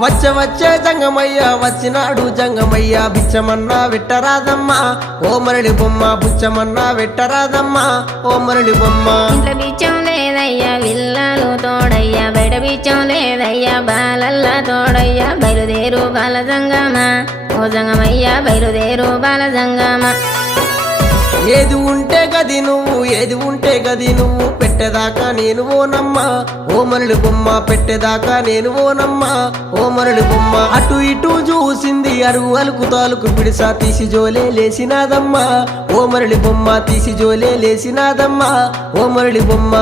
వచ్చే జంగమయ్య వచ్చినాడు జంగమయ్య బిచ్చమన్నా వెట్టరాదమ్మా ఓ మరళి బొమ్మ బుచ్చమన్నా వెట్టరాదమ్మా ఓ మరళి బొమ్మ. ఇంట్లో బిచ్చం లేదయ్యా విల్లాలు తోడయ్యా బయట బిచ్చం లేదయ్యా బాలల్లా తోడయ్యా బయలుదేరు బాల జంగమా ఓ జంగమయ్యా బయలుదేరు బాల జంగమా. ఏది ఉంటే గది నువ్వు ఏది ఉంటే గది నువ్వు పెట్టేదాకా నేను ఓనమ్మా ఓ మరళి బొమ్మ పెట్టేదాకా నేను ఓనమ్మా ఓ మరళి బొమ్మ. అటు ఇటు చూసింది అరుగు అలుకు తాలుకు పిడిసా తీసి జోలే లేసినాదమ్మా ఓ మరళి బొమ్మ తీసి జోలే లేసినాదమ్మా ఓ మరళి బొమ్మ.